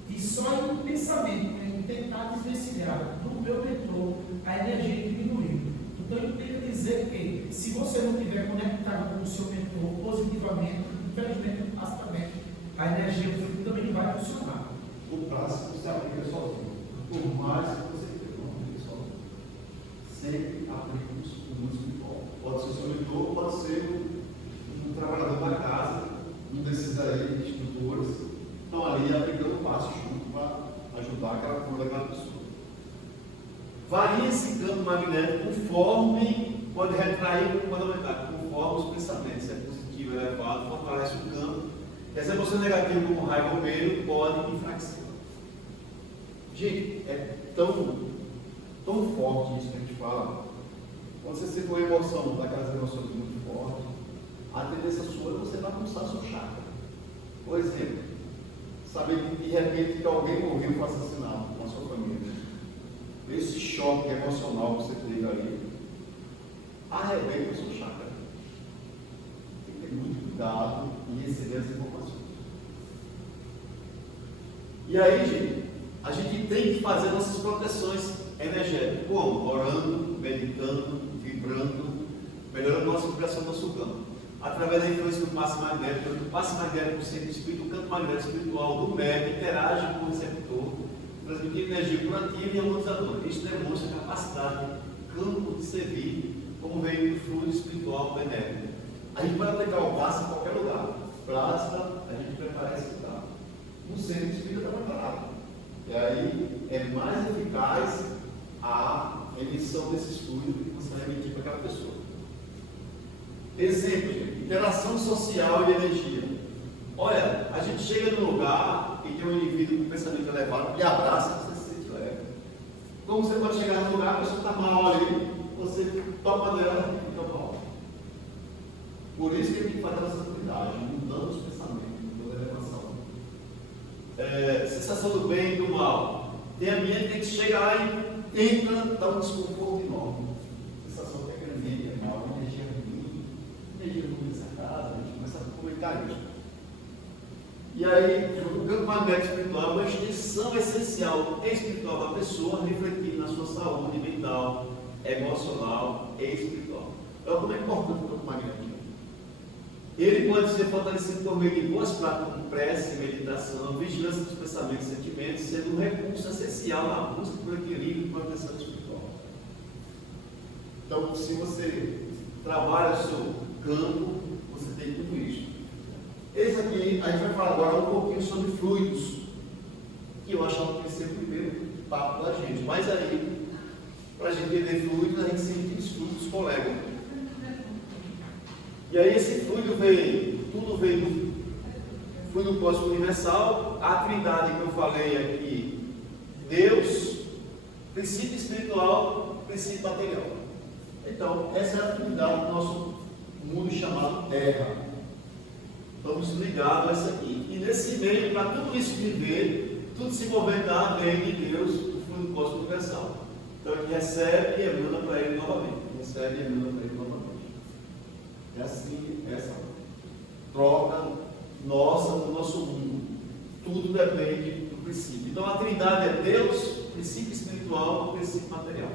E só em um pensamento, em tentar desvencilhar do meu mentor, a energia diminuiu. Então, eu tenho que dizer que, se você não estiver conectado com o seu mentor positivamente, infelizmente, facilmente, a energia do fluido também não vai funcionar. O prazo você aplica sozinho. Por mais que você não aplique sozinho. Sempre aplica o espiritual. Pode ser o seu mentor, pode ser um trabalhador da casa, um desses aí, instrutores, estão ali aplicando o passo junto para ajudar aquela cura daquela pessoa. Varia esse campo magnético conforme, pode retrair ou pode aumentar, conforme os pensamentos. Se é positivo, elevado, fortalece o campo. E as emoções negativas, como raiva ou medo, podem enfraquecer. Gente, é tão forte isso que a gente fala. Quando você sente uma emoção, daquelas emoções muito fortes, a tendência sua é você bagunçar seu chakra. Por exemplo, saber de repente que alguém morreu e foi assassinado com a sua família. Esse choque emocional que você teve ali arrebenta o seu chakra. Tem que ter muito cuidado em receber as informações. E aí, gente, a gente tem que fazer nossas proteções energéticas. Como? Orando, meditando, vibrando, melhorando a nossa vibração do nosso campo. Através da influência do passe magnético, o passe magnético do centro espírito, o campo magnético espiritual do médium interage com o receptor, transmitindo energia curativa e harmonizadora. Isso demonstra a capacidade do campo de servir como veículo fluido espiritual benéfico. A gente pode aplicar o passe em qualquer lugar. Basta a gente preparar esse lugar. No centro espírita está preparado. E aí é mais eficaz a emissão desses fluidos que você vai emitir para aquela pessoa. Exemplo, gente, interação social e energia. Olha, a gente chega num lugar e tem um indivíduo com pensamento elevado, lhe abraça, você se sente leve. Como você pode chegar num lugar, a pessoa está mal ali, você topa nela e fica mal. Por isso que a gente faz essa atividade, mudando os pensamentos, mudando a elevação. Sensação do bem e do mal. Tem ambiente que chega lá e entra, dá um desconforto enorme. Sensação que aquele ambiente é mal, energia ruim, energia ruim nessa casa, a gente começa a comentar isso. E aí, o campo magnético espiritual é uma extensão essencial espiritual da pessoa, refletindo na sua saúde mental, emocional e espiritual. Então, como é importante o campo magnético? Ele pode ser fortalecido por meio de boas práticas como prece, meditação, vigilância dos pensamentos e sentimentos, sendo um recurso essencial na busca por equilíbrio e proteção espiritual. Então, se você trabalha o seu campo, você tem tudo isso. Esse aqui, a gente vai falar falar agora um pouquinho sobre fluidos, que eu achava que ia ser o primeiro papo da gente. Mas aí, para a gente entender fluidos, a gente sempre estuda os colegas. E aí esse fluido veio, tudo veio do fluido cósmico universal, a trindade que eu falei aqui, Deus, princípio espiritual, princípio material. Então, essa é a trindade do nosso mundo chamado Terra. Estamos ligados a isso aqui. E nesse meio, para tudo isso viver, tudo se movimentar, vem de Deus, o fluido cósmico universal. Então ele recebe e emana para ele novamente. Recebe e emana para ele novamente. É assim, essa troca nossa no nosso mundo. Tudo depende do princípio. Então a trindade é Deus, princípio espiritual, princípio material.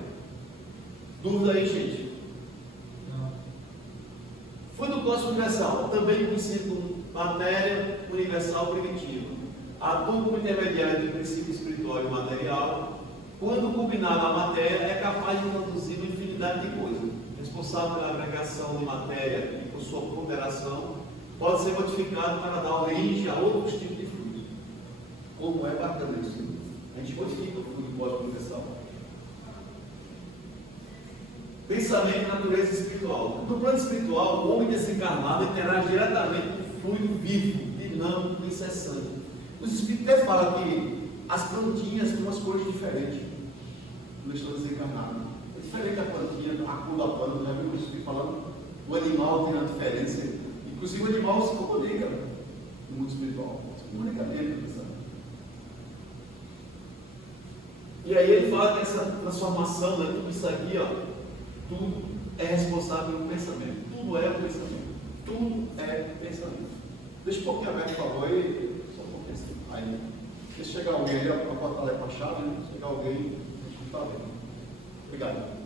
Dúvida aí, gente? Não. Fluido cósmico universal, também conhecido como matéria universal primitiva. Atua como intermediário entre o princípio espiritual e material. Quando combinado a matéria, é capaz de produzir uma infinidade de coisas. Responsável pela agregação de matéria e por sua ponderação, pode ser modificado para dar origem a outros tipos de fluidos. Como é bacana isso? A gente modifica o fluido cósmico universal. Pensamento e natureza espiritual. No plano espiritual, o homem desencarnado interage diretamente com o fluido vivo, dinâmico e incessante. Os espíritos até falam que as plantinhas têm umas cores diferentes quando estão desencarnados. É diferente a plantinha, a cor da planta, já viu o espírito falando? O animal tem uma diferença. Inclusive o animal se comunica no mundo espiritual. Se comunica dentro dessa. E aí ele fala que essa transformação, né, tudo isso aqui, ó, tudo é responsável pelo pensamento. Tudo é o pensamento. Tudo é pensamento. Deixa um pouquinho aberto, por favor, aí. Só um pouquinho assim. Aí, se chegar alguém ali, a porta lá é para a chave, né? Se chegar alguém, a gente não está vendo. Obrigado.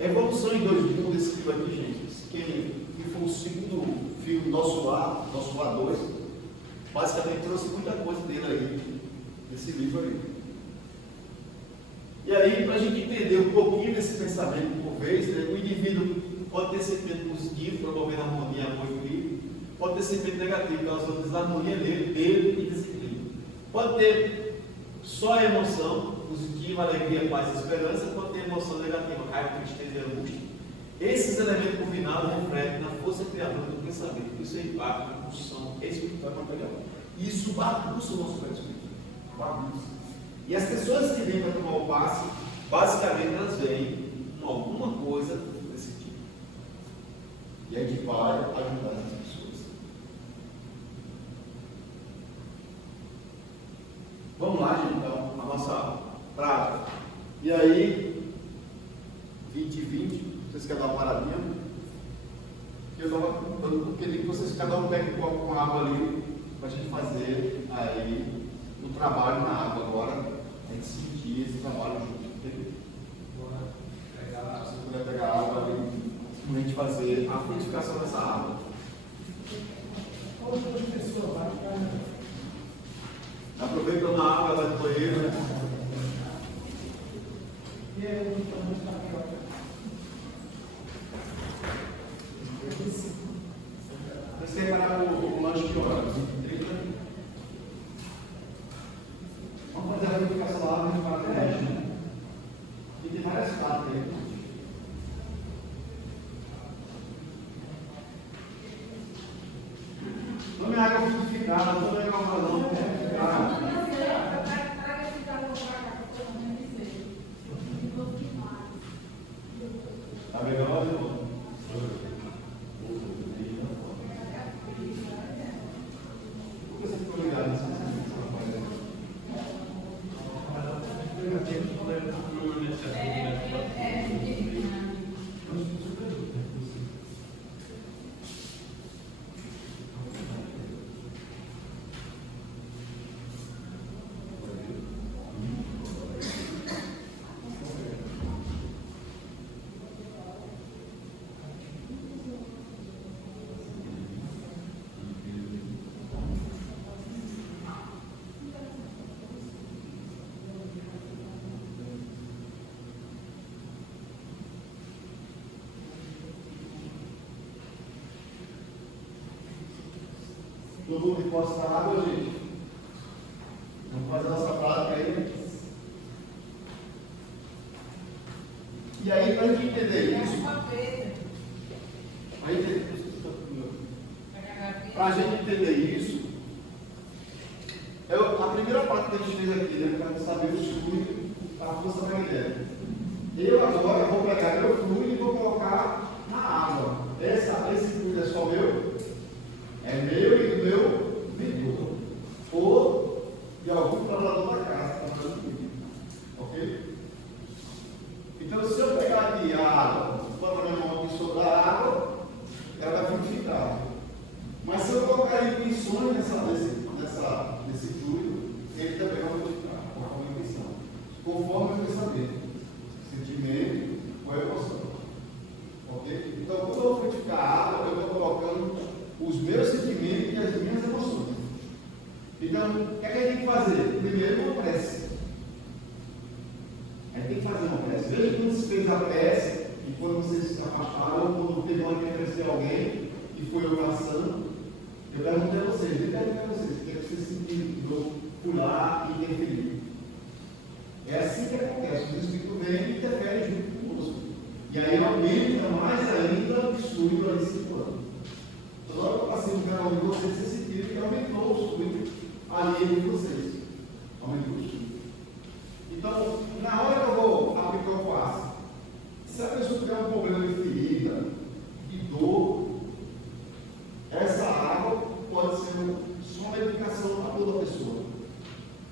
Evolução em 2 mundos, esse livro aqui, gente. Que foi o segundo filme, Nosso Lar 2. Basicamente trouxe muita coisa dele aí, desse livro aí. E aí, para a gente entender um pouquinho desse pensamento por vez, né, o indivíduo pode ter sentimento positivo, promovendo harmonia, apoio e equilíbrio, pode ter sentimento negativo, causando desarmonia nele, medo e desequilíbrio. Pode ter só a emoção positiva, alegria, paz e esperança, pode ter emoção negativa, raiva, tristeza e angústia. Esses elementos combinados refletem na força criadora do pensamento. Isso é impacto na construção espiritual e material. Isso bagunça o nosso pensamento. Bagunça. E as pessoas que vêm para tomar o passe, basicamente elas vêm com alguma coisa desse tipo. E a gente vai ajudar essas pessoas. Vamos lá, gente, então, a nossa prática. E aí, 2020, vocês querem dar uma paradinha? Eu queria que vocês, cada um pegue um copo com água ali, para a gente fazer aí o trabalho na água agora. A gente sentir esse trabalho junto. Se você puder pegar água ali, a gente fazer a frutificação dessa água. Outras pessoas lá. Aproveitando a água lá do banheiro, né? E aí, vamos tapioca. Vocês querem parar o lanche de horas? Vamos fazer a verificação lá no estratégia. E tem várias partes aí. Tome água frutificada, não é água não. Tá melhor, irmão? Por que você ficou ligado nessa coisa? do depósito da água, gente. Vamos fazer nossa prática aí. E aí, para a gente entender isso, para a gente entender isso, a primeira parte que a gente fez aqui, né, para saber os fluidos da força magnética. Eu agora vou pegar meu fluido e vou colocar na água. Esse fluido é só meu? É meu e do meu mentor. Ou de algum trabalhador da casa que está fazendo comigo. Ok? Então, se eu pegar aqui a água, botar na mão aqui sobre a água, ela vai fluidificar. Mas se eu colocar intenções nesse fluido, ele também vai fluidificar, conforme a intenção. Conforme o pensamento, sentimento ou emoção. Ok? Então, quando eu vou fluidificar a água, eu estou colocando os meus sentimentos e as minhas emoções. Então, o que é que a gente tem que fazer? Primeiro, uma prece. A gente tem que fazer uma prece. Veja quando você fez a prece, e quando você se afastaram, ou quando teve uma interferência de alguém, e foi oração, eu perguntei a vocês, o que é que vocês sentiram curar e interferir? É assim que acontece, o Espírito vem e interfere junto conosco. E aí aumenta mais ainda o fluido ali circulando. Então, na hora que eu passei no canal de vocês, vocês sentiram que aumentou o fluido ali entre vocês. Aumentou o fluido. Então, na hora que eu vou aplicar o passe, se a pessoa tiver um problema de ferida, de dor, essa água pode ser só uma medicação para toda a pessoa.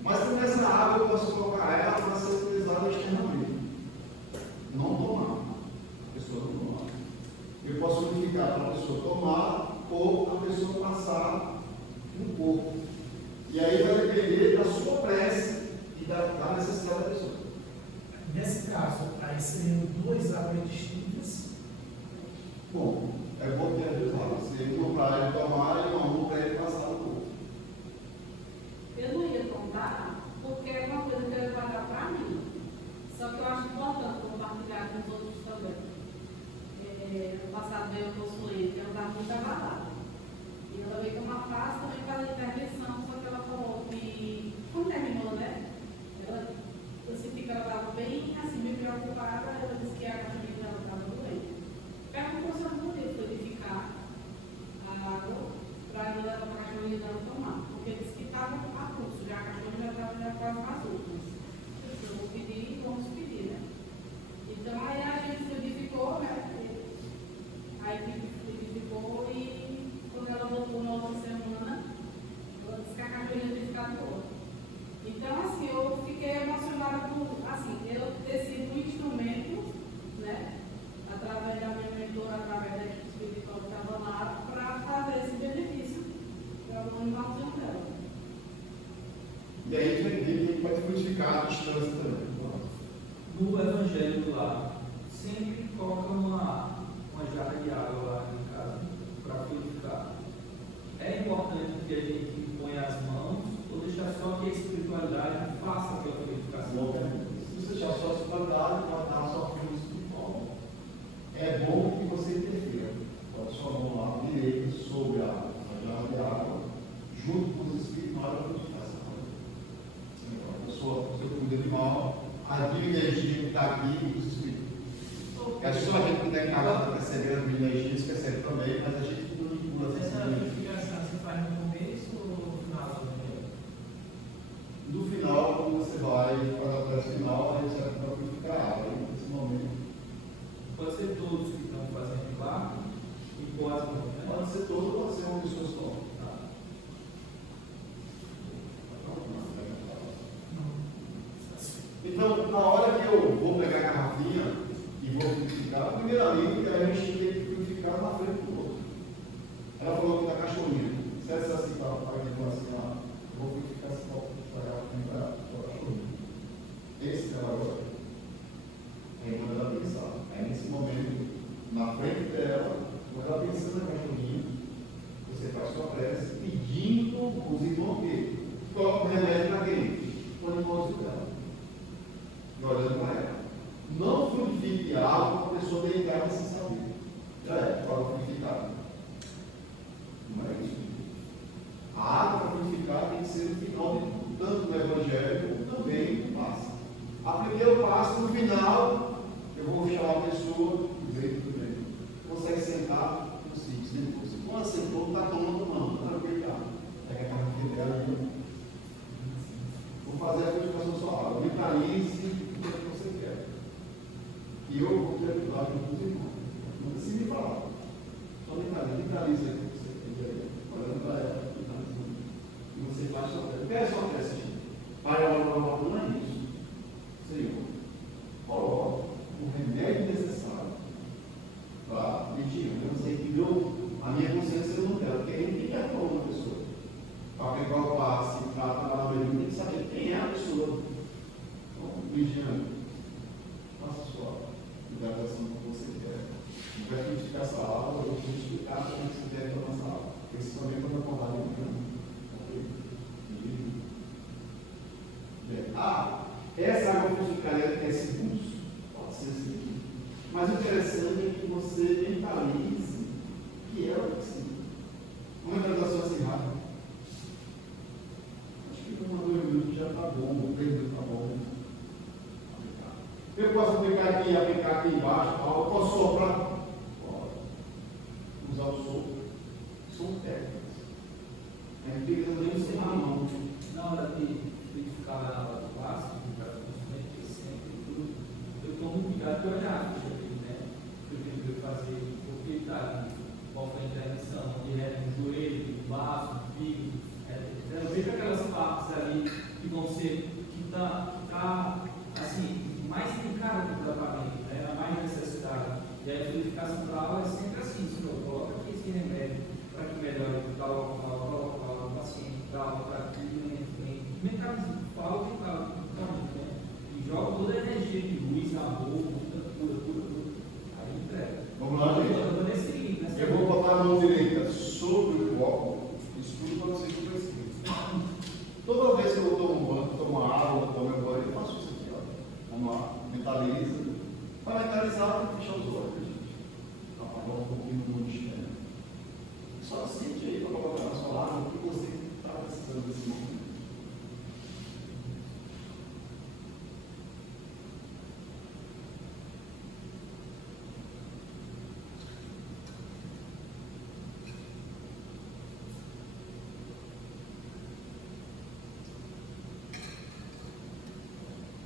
Mas também essa água eu posso colocar ela para ser utilizada externamente. Não tomar. A pessoa não tomar. Eu posso unificar para a pessoa tomar ou a pessoa passar um pouco. E aí vai depender da sua prece e da necessidade da pessoa. Nesse caso, aí seriam duas águas distintas. Bom, é bom ter as duas águas. Se uma para ele tomar e uma para ele passar um pouco. Eu não ia contar, porque é uma coisa que eu ia guardar para mim. Só que eu acho importante compartilhar com os outros também. No passado veio o consulente, ela estava muito abalada. E ela veio com uma frase também para a intervenção, só que ela falou que, como terminou, né? Eu senti que ela estava bem assim, bem preocupada, ela disse que a cachorrinha dela estava doente. Perguntou se eu não podia fluidificar a água para ela levar para a cachorrinha dela tomar. Porque disse que estava a pulso, já a cachorrinha já estava quase nas últimas. Eu vou pedir e vamos pedir, né? Então aí a gente fluidificou, né? A equipe fluidificou e quando ela voltou na outra semana, ela disse que a cachorrinha tinha ficado boa. Então, assim, eu fiquei emocionada por, assim, eu ter sido um instrumento, né? Através da minha mentora, através da equipe espiritual que estava lá, para fazer esse benefício para o animalzinho dela. E aí a gente vai ver que a gente pode fluidificar a distância também. No Evangelho lá, sempre coloca uma jarra de água lá em casa para fluidificar. É importante que a gente ponha as mãos ou deixar só que a espiritualidade faça aquela fluidificação? Se você deixar só a espiritualidade, vai dar só aquilo espiritual. É bom que você interfira. Pode sua mão lá direita sobre a jarra de água, junto com os espirituais da fluidificação. A pessoa, você cuida de mal, a energia que está aqui, os espíritos. É só a gente que está em casa para perceber as energias, percebe também, mas a gente não vincula Essa fluidificação você faz no começo ou no final? No final, quando você vai para a prece final, a gente serve para purificar a água. Nesse momento, Pode ser todos que estão fazendo lá e com as mãos, né? pode ser todo, pode ser uma pessoa só. Então, na hora que eu vou pegar a garrafinha e vou purificar, primeiramente a gente tem que purificar na frente do outro. Ela falou que da cachorrinha. Se essa assim, para quem fala assim, eu vou purificar esse copo para ela, para a cachorrinha. Esse trabalho é quando ela pensar. É nesse momento, na frente dela, quando ela pensando na cachorrinha, você faz sua prece pedindo os irmãos que coloca o remédio para quem? Para o irmãozinho dela. E olhando para ela. Não fluidifique algo para a pessoa deitar sem saber. Já é, para fluidificar. Não é isso. A final, eu vou chamar a pessoa, tudo bem. Consegue sentar no sítio. Quando sentou, está tomando mão, está tranquilo. Pega a garrafa dela e vou fazer a purificação solar. Mentalize o que você quer. E eu vou te ajudar com os irmãos. Não precisa me falar. Só mentalize aí o que você quer. Olhando para ela, mentalizando. E você faz sua fé. O que é sua fé, Senhor? Pai, não é isso. Senhor, coloca o remédio necessário para mentir. Eu sei que a minha consciência não quer, porque ele tem que atuar uma pessoa. Para aplicar o passe, para trabalhar no tem que saber quem é a pessoa. Então, vigiando, faça sua hidratação que você quer. Não vai criticar essa aula, eu vou te explicar como você deve tomar essa aula. Principalmente quando eu falar de um essa água purificada é seguro? Pode ser seguro. Mas o interessante é que você mentalize que é o que sim. Uma hidratação assim rápida. Acho que com 2 minutos já está bom, 3 minutos está bom. Eu posso aplicar aqui embaixo, eu posso soprar? Pode. Usar o sopro. São técnicas. A gente tem que nem ensinar a mão. Na hora de ficar na hora do passo, eu tomo cuidado de olhar, né? O que eu devo fazer, porque está ali, qual foi a intervenção, direto no joelho, no braço, no fígado, eu vejo aquelas partes ali que vão ser, que tá assim, mais tem cara do tratamento, né? A mais necessidade. E a purificação para aula é sempre assim, senhor, coloca aqui esse remédio para que melhore tal local, o paciente, tal, para que mentalize, fala o que está, né? E joga toda a energia de luz, amor, cura. Aí entrega. Vamos lá, gente. Eu vou botar a mão direita sobre o copo, escuro para vocês não perceberem. Toda vez que eu tomo um banho, tomo água, tomo meu banho, eu faço isso aqui, ó. Vamos lá, mentaliza. Para mentalizar, fechar os olhos, gente. Apagar um pouquinho do mundo externo. Só sente aí para colocar na sua água o que você está precisando desse momento.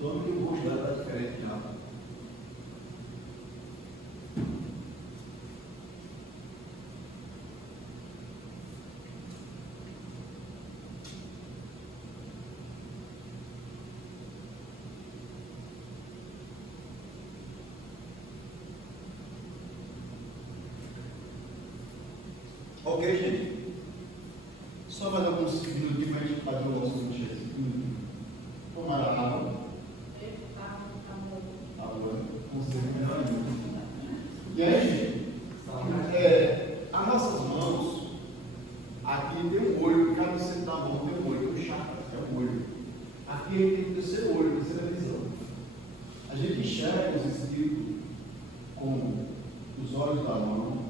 Todo que o rosto dela está diferente já. Ok, gente? Só mais alguns minutinhos para a gente fazer o nosso cheiro. Tomar a água. E aí, as nossas mãos, aqui tem um olho, cada centro da mão tem um olho, tem um chakra, que é um olho. Aqui tem o terceiro olho, a terceira visão. A gente enxerga os espíritos com os olhos da mão,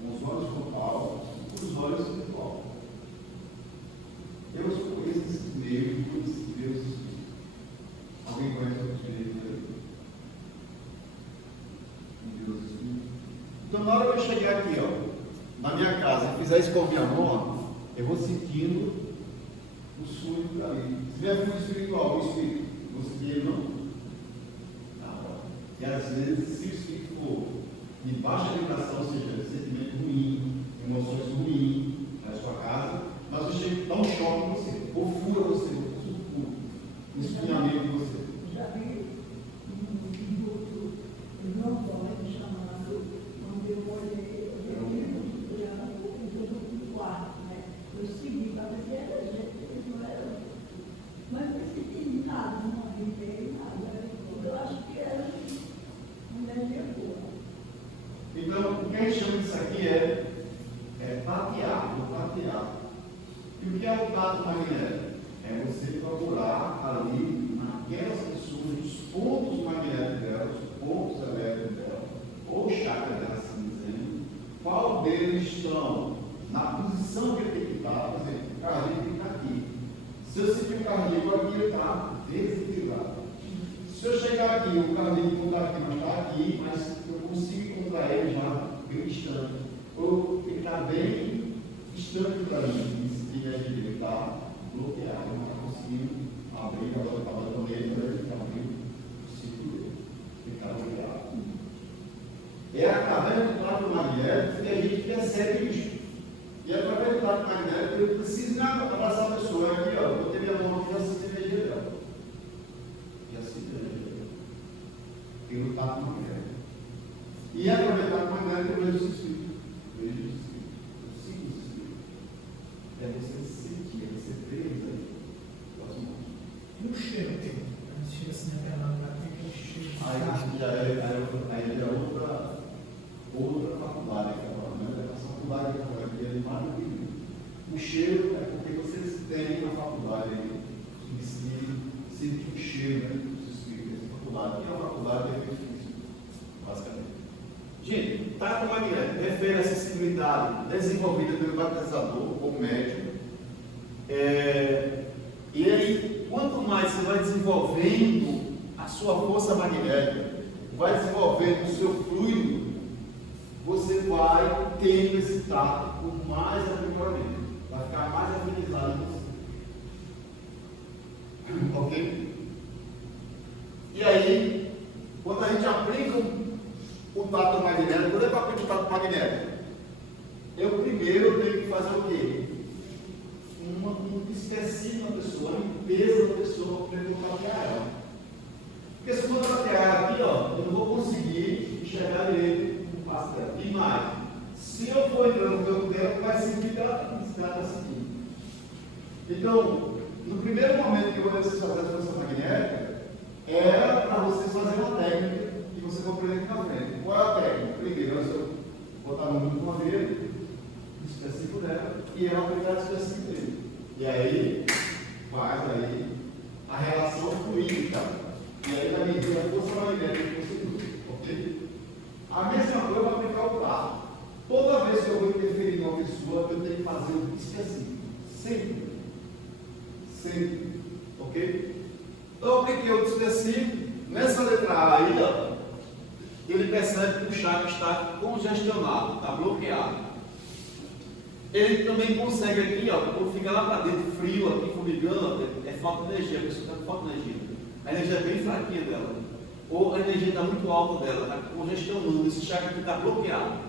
com os olhos do pau, com os olhos espiritual. Deus conhece esse meio, Deus. Alguém conhece o espírito aí? Então, na hora que eu chegar aqui, ó, na minha casa, e fizer isso com a minha mão, eu vou sentindo o fluido ali. Se vier fluido espiritual, o espírito, você tem não? E às vezes, se o espírito for de baixa vibração, ou seja, sentimento ruim, emoções ruins na sua casa, mas o espírito dá um choque em você, ou fura você, um espinhamento em você. Já vi um tributo enorme chamado, onde eu olhei, no quarto, né? Eu segui para ver se era gente, eles não eram. Mas não senti nada, não arrepiei nada. Eu acho que era uma energia boa. Então, o que a gente chama disso aqui é tatear, vou tatear. E o que é o tato magnético? É você procurar ali, naquelas pessoas, os pontos magnéticos delas, os pontos elétricos delas, ou o chakra delas, assim dizendo, qual deles estão na posição que ele tem que estar. Por exemplo, o cardíaco tem que estar aqui. Se eu sentir o cardíaco aqui, ele está desequilibrado. Se eu chegar aqui, o carrinho que está aqui não está aqui, mas eu consigo encontrar ele já bem distante. Ou ele está bem distante para mim, e ele está bloqueado, eu não consigo abrir, agora eu estava com ele, ele está abrindo o ciclo dele. Ele está bloqueado. É através do trato magnético que a gente percebe isso. E através do trato magnético eu preciso abraçar a pessoa. Aqui, ó, eu botei minha mão aqui e aceito a energia dela. E aceito a energia dela. Pelo trato magnético. E através do trato magnético eu vejo o espírito. Vejo o espírito. Eu sigo o espírito. É você sentir, é você ver isso aí. E o cheiro teu? Quando chega assim naquela lugar, tem aquele cheiro. Aí já é outra faculdade que agora, né? Essa faculdade que agora é de maravilha. O cheiro é porque vocês têm na faculdade de sentir o cheiro, né? Dos espíritos. Essa faculdade, que é uma faculdade de efeito físico, basicamente. Gente, trato magnético refere à sensibilidade desenvolvida pelo batizador ou médium. E aí, quanto mais você vai desenvolvendo a sua força magnética, vai desenvolvendo o seu fluido, você vai tendo esse trato com mais aprimoramento, vai ficar mais afinizado em você. Ok? E aí, quando a gente aplica o tato magnético, quando eu aplico o tato magnético, eu primeiro tenho que fazer o quê? Um específico na pessoa, uma limpeza da pessoa para eu tatear ela. Porque se eu for tatear aqui, ó, eu não vou conseguir enxergar direito o passo dela. E mais, se eu for entrando no corpo dela, vai sentir que ela está sentindo. Então, no primeiro momento que eu vou fazer a força magnética, era para vocês fazerem uma técnica que você compreende na frente. Qual é a técnica? Primeiro, eu botar a mão no madeiro, específico dela, e ela aplicar o específico dele. E aí, faz aí a relação fluídica. E aí vai medir a força magnética que você usa. Ok? A mesma coisa vai aplicar o trato. Toda vez que eu vou interferir em uma pessoa, eu tenho que fazer o específico. Sempre. Sempre. Ok? Então, eu apliquei o específico. Nessa letra A aí, ó, ele percebe que o chakra está congestionado, está bloqueado. Ele também consegue aqui, ó, quando fica lá para dentro, frio, aqui, formigando, é falta de energia, a pessoa está com falta de energia. A energia é bem fraquinha dela. Ou a energia está muito alta dela, está congestionando, esse chakra aqui está bloqueado.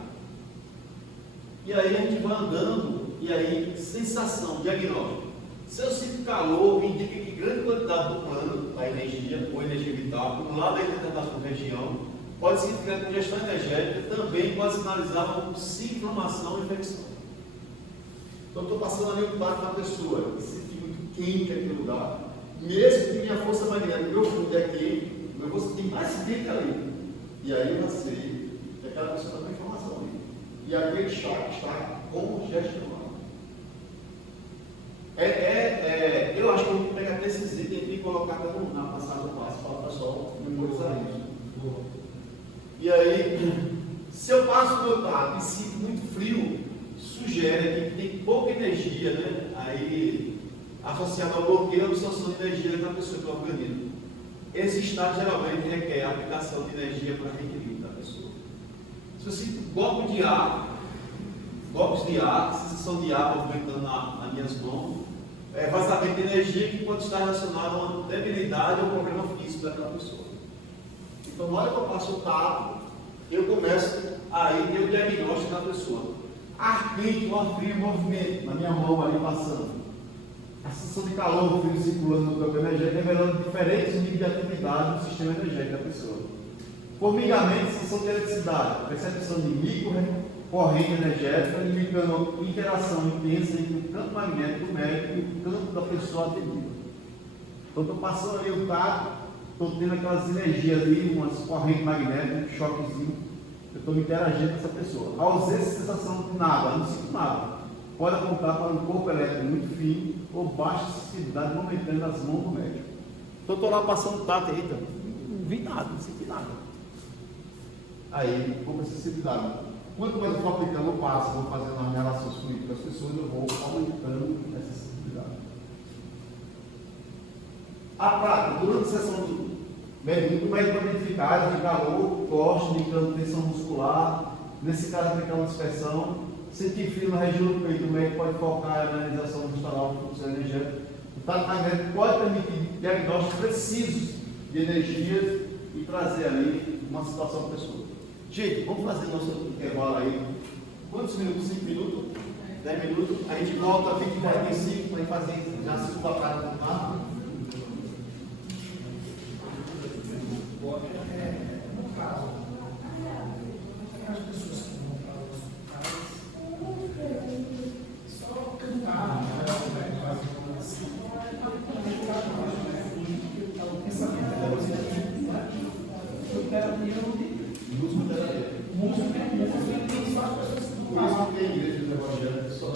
E aí a gente vai andando, e aí, sensação, diagnóstico. Se eu sinto calor, indica que grande quantidade do plano, da energia, ou energia vital, acumulada dentro da região, pode significar congestão energética, também pode sinalizar uma possível inflamação ou infecção. Então, eu estou passando ali um tato na pessoa, e senti muito quente aquele lugar, mesmo que minha força magnética, meu fundo é quente, meu rosto tem mais quente ali. E aí eu já sei que aquela pessoa está com informação ali. E aquele chakra está congestionado. Eu acho que eu vou pegar até esses itens e colocar na passagem do passo para o pessoal memorizar isso. E aí, se eu passo o meu tato e sinto muito frio, sugere que tem pouca energia, né? Aí, associado ao bloqueio e absorção de energia da pessoa do organismo. Esse estado geralmente requer a aplicação de energia para reequilíbrio da pessoa. Se eu sinto golpes de ar, sensação de ar movimentando nas minhas mãos, vazamento de energia que pode estar relacionado a uma debilidade ou problema físico daquela pessoa. Então, na hora que eu passo o tato, eu começo a ter o diagnóstico da pessoa. Ar quente, ar frio, movimento na minha mão ali passando. A sensação de calor, frio circulando no campo energético, revelando diferentes níveis de atividade no sistema energético da pessoa. Formigamento, sensação de eletricidade, percepção de micro-corrente energética, indicando interação intensa entre o campo magnético do médico e o campo da pessoa atendida. Então, estou passando ali o tato, estou tendo aquelas energias ali, umas correntes magnéticas, um choquezinho. Eu estou me interagindo com essa pessoa. A ausência de sensação de nada, não sinto nada. Pode apontar para um corpo elétrico muito fino ou baixa sensibilidade momentânea nas mãos do médico. Então, estou lá passando o tato aí, então. Não vi nada, não senti nada. Aí, pouca sensibilidade. Quanto mais eu for aplicando, eu passo, vou fazendo as relações fluídicas com as pessoas, eu vou aumentando essa sensibilidade. A prática, durante a sessão O médico pode identificar áreas de calor, corte, indicando tensão muscular, nesse caso aplicar uma dispersão. Sentir frio na região do peito, o médico pode focar a analisação muscular do fluxo energético. O tato magnético pode permitir diagnósticos precisos de energias e trazer ali uma situação para a pessoa. Gente, vamos fazer nosso intervalo aí. Quantos minutos? 5 minutos? 10 minutos? A gente volta, fica em 45 para fazer já a segunda parte do mapa. No caso, as pessoas que vão para os hospitais só cantar, assim. O pensamento é positivo, né? Eu quero Música terapia. música, só as pessoas que Por isso que tem igreja evangélica só